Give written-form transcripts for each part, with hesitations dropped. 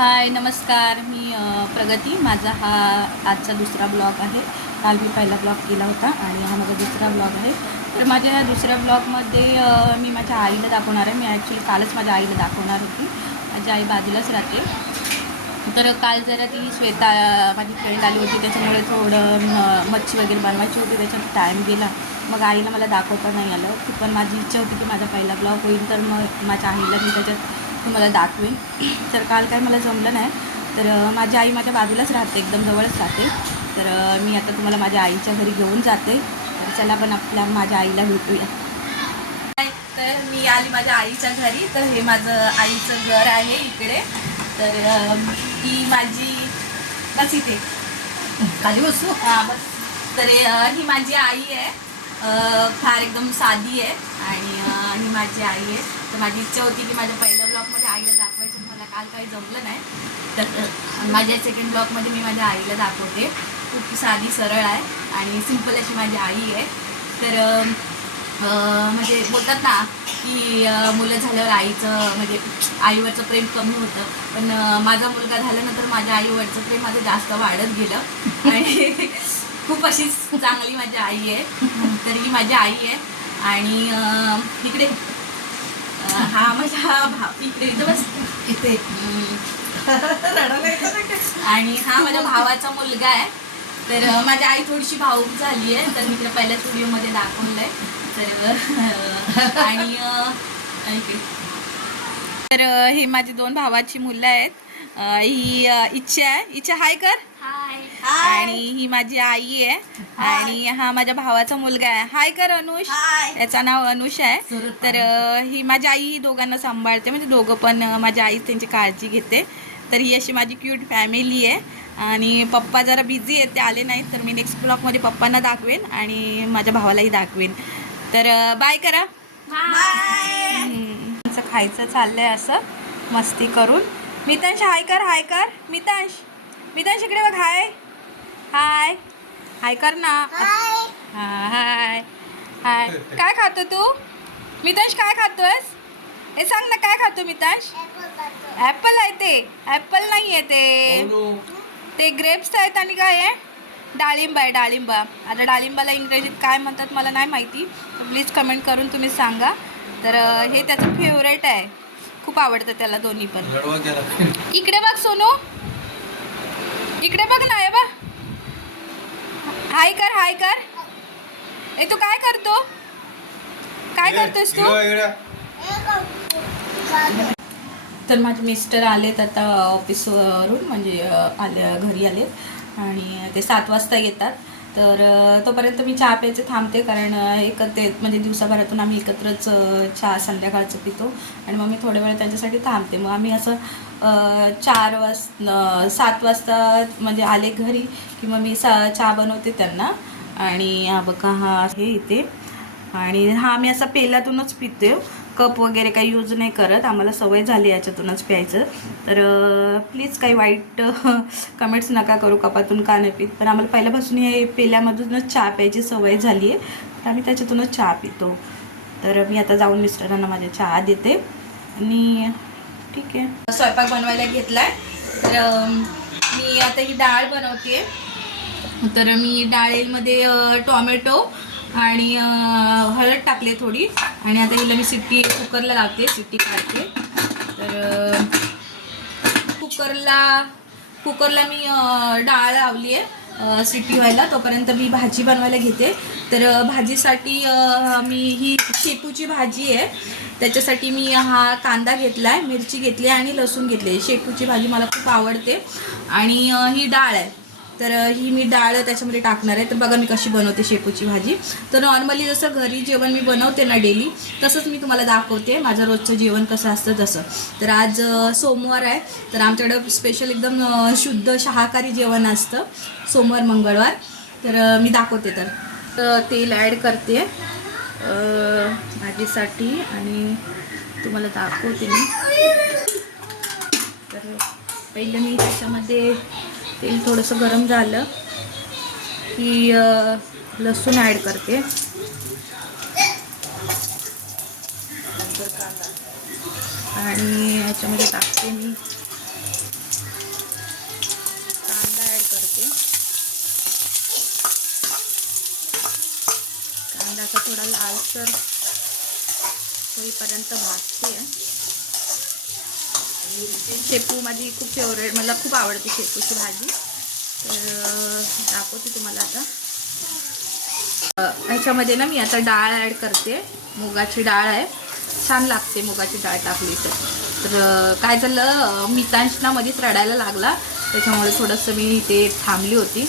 हाय नमस्कार. मी प्रगती. माझा हा आजचा दुसरा ब्लॉग आहे. काल मी पहिला ब्लॉग केला होता आणि हा माझा दुसरा ब्लॉग आहे. तर माझ्या ह्या दुसऱ्या ब्लॉगमध्ये मी माझ्या आईला दाखवणार आहे. मी ॲक्च्युली कालच माझ्या आईला दाखवणार होती. माझी आई बाजूलाच राहते. तर काल जरा ती श्वेता माझी फ्रेंड आली होती, त्याच्यामुळे थोडं मच्छी वगैरे बनवायची होती, त्याच्यात टाईम गेला. मग आईला मला दाखवता नाही आलं. ती पण माझी इच्छा होती की माझा पहिला ब्लॉग होईल, तर मग माझ्या आईला मी त्याच्यात तुम्हाला दाखवेन. तर काल काय मला जमलं नाही. तर माझी आई माझ्या बाजूलाच राहते, एकदम जवळच राहते. तर मी आता तुम्हाला माझ्या आईच्या घरी घेऊन जाते. तर चला पण माझ्या आईला भेटूया. तर मी आली माझ्या आईच्या घरी. तर हे माझं आईचं घर आहे इकडे. तर ही माझी बस इथे खाली बसू. हां बस. तर ही माझी आई आहे. फार एकदम साधी आहे आणि ही माझी आई आहे. तर माझी इच्छा होती की माझ्या पहिल्या ब्लॉगमध्ये आईला दाखवायचं, मला काल काही जमलं नाही. तर माझ्या सेकंड ब्लॉगमध्ये मी माझ्या आईला दाखवते. खूप साधी सरळ आहे आणि सिंपल अशी माझी आई आहे. तर म्हणजे बोलतात ना की मुलं झाल्यावर आईचं म्हणजे आईवरचं प्रेम कमी होतं, पण माझा मुलगा झाल्यानंतर माझ्या आईवरचं प्रेम माझं जास्त वाढत गेलं आणि खूप अशीच चांगली माझी आई आहे. तर ही माझी आई आहे आणि इकडे हा माझा इकडे इथं बस इथे आणि हा माझ्या भावाचा मुलगा आहे. तर माझी आई थोडीशी भावूक झाली आहे, तर मी तिला पहिल्या स्टुडिओमध्ये दाखवलं आहे. तर आणि तर हे माझी दोन भावाची मुलं आहेत. ही इच्छा आहे. इच्छा हाय कर. आणि ही माझी आई आहे आणि हा माझ्या भावाचा मुलगा आहे. हाय कर अनुष. याचं नाव अनुष आहे. तर ही माझी आई ही दोघांना सांभाळते, म्हणजे दोघं पण माझी आई त्यांची काळजी घेते. तर ही अशी माझी क्यूट फॅमिली आहे. आणि पप्पा जरा बिझी आहेत, ते आले नाहीत. तर मी नेक्स्ट ब्लॉगमध्ये पप्पांना दाखवेन आणि माझ्या भावालाही दाखवेन. तर बाय करा. खायचं चाललंय असं मस्ती करून. मितांश हाय कर. हाय कर मितांश. मितांश इकडे बघ. हाय हाय हाय कर ना. हां हाय हाय. काय खातो तू मितांश? काय खातोस हे सांग ना. काय खातो मितांश? ॲपल आहे. ते ॲपल नाही आहे, ते ग्रेप्स आहेत. आणि काय आहे? डाळिंब आहे. डाळिंब. आता डाळिंबाला इंग्रजीत काय म्हणतात मला नाही माहिती, तर प्लीज कमेंट करून तुम्ही सांगा. तर हे त्याचं फेवरेट आहे, खूप आवडतं त्याला दोन्ही पण. इकडे बघ सोनू, इकडे बघ ना. बा हाय कर. हाय कर. ए तू काय करतो? काय करतोस तू? तर माझे मिस्टर आलेत आता ऑफिसवरून, म्हणजे घरी आलेत आणि ते 7 वाजता येतात. तर तोपर्यंत मी चहा प्यायचे थांबते, कारण म्हणजे दिवसाभरातून आम्ही एकत्रच चहा संध्याकाळचं पितो आणि मग मी थोड्या वेळ त्यांच्यासाठी थांबते. मग आम्ही असं 7 वाजता म्हणजे आले घरी की मग मी चहा बनवते त्यांना. आणि हा बघा, हा आहे इथे. आणि हा आम्ही असा पेल्यातूनच पितो, कप वगैरे काही यूज नाही करत. आम्हाला सवय झाली याच्यातूनच प्यायचं. तर प्लीज काही वाईट कमेंट्स नका करू कपातून का नाही पित, पण आम्हाला पहिल्यापासून हे पेल्यामधूनच चहा प्यायची सवय झाली आहे, तर आम्ही त्याच्यातूनच चहा पितो. तर मी आता जाऊन मिस्टरांना माझ्या चहा देते आणि ठीक आहे. स्वयंपाक बनवायला घेतला आहे. तर मी आता ही डाळ बनवते. तर मी डाळीमध्ये टोमॅटो आणि हळद टाकले थोडी, आणि आता हिला मी शिट्टी कुकरला लावते, शिट्टी काढते. तर कुकरला मी डाळ लावली आहे शिट्टी व्हायला. तोपर्यंत मी भाजी बनवायला घेते. तर भाजीसाठी मी ही शेपूची भाजी आहे, त्याच्यासाठी मी हा कांदा घेतला आहे, मिरची घेतली आणि लसूण घेतले. शेपूची भाजी मला खूप आवडते. आणि ही डाळ आहे, तर ही मी डाळ त्याच्यामध्ये टाकणार आहे. तर बघा मी कशी बनवते शेपूची भाजी. तर नॉर्मली जसं घरी जेवण मी बनवते ना डेली, तसंच मी तुम्हाला दाखवते माझं रोजचं जेवण कसं असतं तसं. तर आज सोमवार आहे, तर आमच्याकडं स्पेशल एकदम शुद्ध शाकाहारी जेवण असतं सोमवार मंगळवार. तर मी दाखवते. तर तेल ॲड करते भाजीसाठी आणि तुम्हाला दाखवते मी. तर पहिलं मी त्याच्यामध्ये तेल थोडंसं गरम झालं की लसूण ॲड करते आणि याच्यामध्ये टाकते मी लालसर होईपर्यंत भाजते. शेपू माझी खूप फेवरेट, मला खूप आवडते शेपूची भाजी. तर दाखवते तुम्हाला आता. ह्याच्यामध्ये ना मी आता डाळ ॲड करते. मुगाची डाळ आहे, छान लागते मुगाची डाळ टाकली तर. काय झालं, मितांश ना मध्येच रडायला लागला, त्याच्यामुळे थोडंसं मी ते थांबली होती.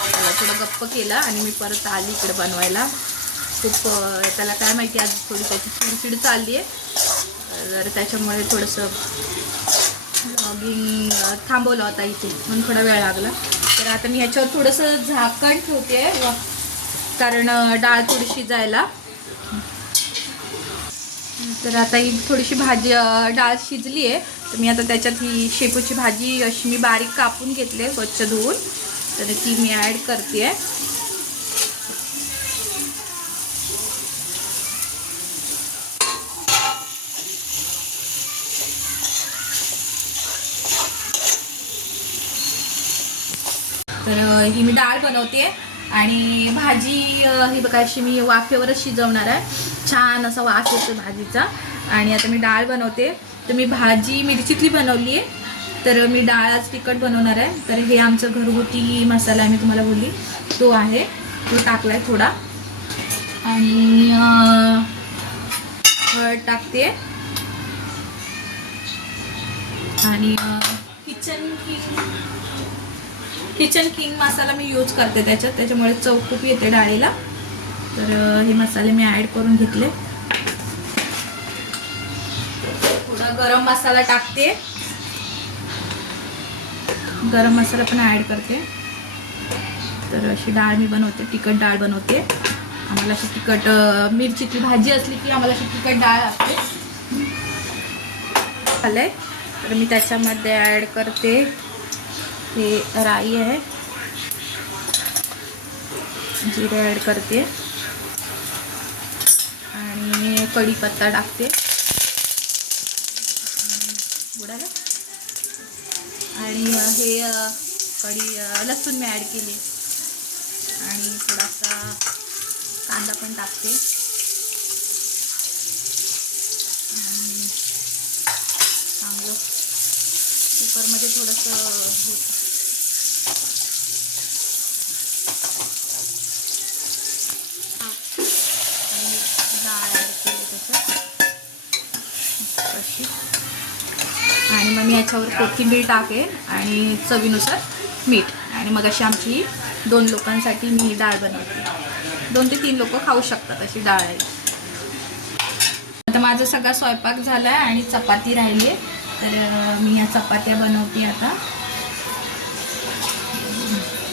त्याला थोडं गप्प केलं आणि मी परत आली इकडे बनवायला. खूप त्याला काय माहिती आज थोडी त्याची चिडचिड चालली आहे, तर त्याच्यामुळे थोडंसं ब्लॉगिंग थांबवलं होता इथे, म्हणून थोडा वेळ लागला. तर आता मी ह्याच्यावर थोडंसं झाकण ठेवते कारण डाळ थोडी शिजायला. तर आता ही थोडीशी भाजी डाळ शिजली आहे, तर मी आता त्याच्यात ही शेपूची भाजी अशी मी बारीक कापून घेतली, स्वच्छ धुवून, तर ती मी ॲड करते. तर ही मी डाळ बनवते आणि भाजी ही बघा अशी मी वाफेवरच शिजवणार आहे. छान असा वाफ येतो भाजीचा. आणि आता मी डाळ बनवते. तर मी भाजी मिरचीतली बनवली आहे, तर मी डाळ आज तिखट बनवणार आहे. तर हे आमचं घरगुती मसाला आहे, मी तुम्हाला बोलली तो आहे, तो टाकला आहे थोडा. आणि हळद टाकते आणि किचन किंग मसाला मी यूज करते त्याच्यात, त्याच्यामुळे चव खूप येते डाळीला. तर हे मसाले मी ॲड करून घेतले. थोडा गरम मसाला टाकते, गरम मसाला पण ॲड करते. तर अशी डाळ मी बनवते, तिखट डाळ बनवते. आम्हाला अशी तिखट मिरचीची भाजी असली की आम्हाला अशी तिखट डाळ लागते. झालंय, तर मी त्याच्यामध्ये ॲड करते हे राई आहे, जिरे ॲड करते आणि कढीपत्ता टाकते बुडाला. आणि हे लसूण मी ॲड केली आणि थोडासा कांदा पण टाकते. आणि चांगलं कुकरमध्ये थोडंसं डाळ ॲड केली त्याच्यात अशी. आणि मग मी याच्यावर कोथिंबीर टाकेन आणि चवीनुसार मीठ. आणि मग अशी आमची 2 लोकांसाठी मी डाळ बनवते. 2 ते 3 लोक खाऊ शकतात अशी डाळ आहे. आता माझा सगळा स्वयंपाक झाला आहे आणि चपाती राहिली आहे, तर मी या चपात्या बनवते आता.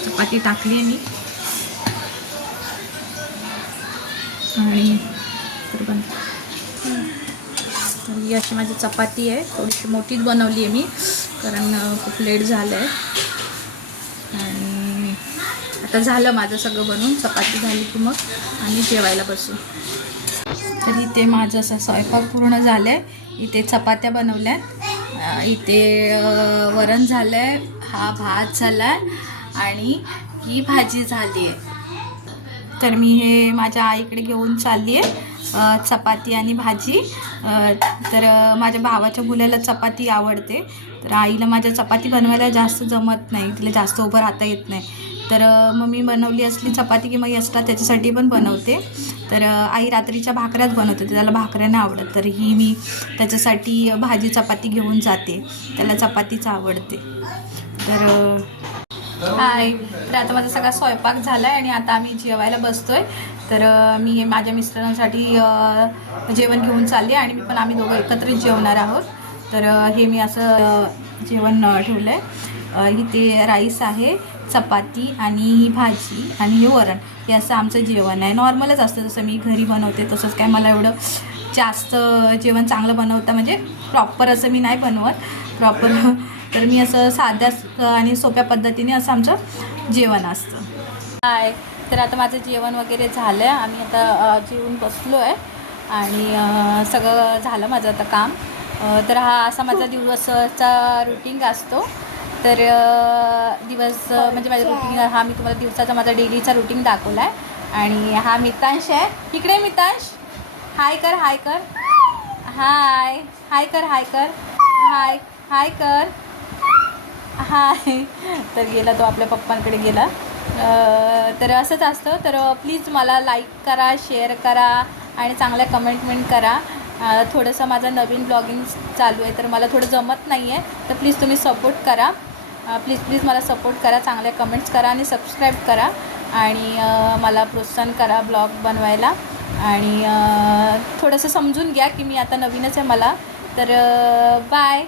चपाती टाकली आहे मी आणि तर ही अशी माझी चपाती आहे. थोडीशी मोठीच बनवली आहे मी कारण खूप लेट झालं आहे. आणि आता झालं माझं सगळं बनवून, चपाती झाली की मग आम्ही जेवायला बसू. तर इथे माझं असं स्वयंपाक पूर्ण झालं आहे. इथे चपात्या बनवल्या, इथे वरण झालं आहे, हा भात झाला आहे आणि ही भाजी झाली आहे. तर मी हे माझ्या आईकडे घेऊन चालली आहे चपाती आणि भाजी. तर माझ्या भावाच्या मुलाला चपाती आवडते, तर आईला माझ्या चपाती बनवायला जास्त जमत नाही, तिला जास्त उभं राहता येत नाही. तर मग मी बनवली असली चपाती की मग एक्स्ट्रा त्याच्यासाठी पण बनवते. तर आई रात्रीच्या भाकऱ्याच बनवते, त्याला भाकऱ्या नाही आवडत, तर ही मी त्याच्यासाठी भाजी चपाती घेऊन जाते, त्याला चपातीच आवडते. तर हाय, तर आता माझा सगळा स्वयंपाक झाला आहे आणि आता आम्ही जेवायला बसतो आहे. तर मी माझ्या मिस्टरांसाठी जेवण घेऊन चालली आणि आम्ही दोघं एकत्रित जेवणार आहोत. तर हे मी असं जेवण ठेवलं आहे. इथे राईस आहे, चपाती आणि ही भाजी आणि हे वरण, हे असं आमचं जेवण आहे. नॉर्मलच असतं, जसं मी घरी बनवते तसंच. काय मला एवढं जास्त जेवण चांगलं बनवतं म्हणजे प्रॉपर असं मी नाही बनवत प्रॉपर. तर मी असं साध्या आणि सोप्या पद्धतीने असं आमचं जेवण असतं. हाय, तर आता माझं जेवण वगैरे झालं आहे, आम्ही आता जेवून बसलो आहे आणि सगळं झालं माझं आता काम. तर हा असा माझा दिवसाचा रुटीन असतो. तर दिवस म्हणजे माझा रुटीन हा मी तुम्हाला दिवसाचा माझा डेलीचा रुटीन दाखवला आहे. आणि हा मितांश आहे. इकडे मितांश, हाय कर, हाय कर, हाय हाय कर, हाय कर, हाय हाय कर, हाय. तर गेला तो, आपल्या पप्पांकडे गेला. तर असंच असतं. तर प्लीज मला लाईक करा, शेअर करा आणि चांगल्या कमेंटमेंट करा. थोडंसं माझं नवीन ब्लॉगिंग चालू आहे, तर मला थोडं जमत नाही आहे. तर प्लीज तुम्ही सपोर्ट करा. प्लीज मला सपोर्ट करा, चांगल्या कमेंट्स करा आणि सबस्क्राईब करा आणि मला प्रोत्साहन करा ब्लॉग बनवायला. आणि थोडंसं समजून घ्या की मी आता नवीनच आहे मला. तर बाय.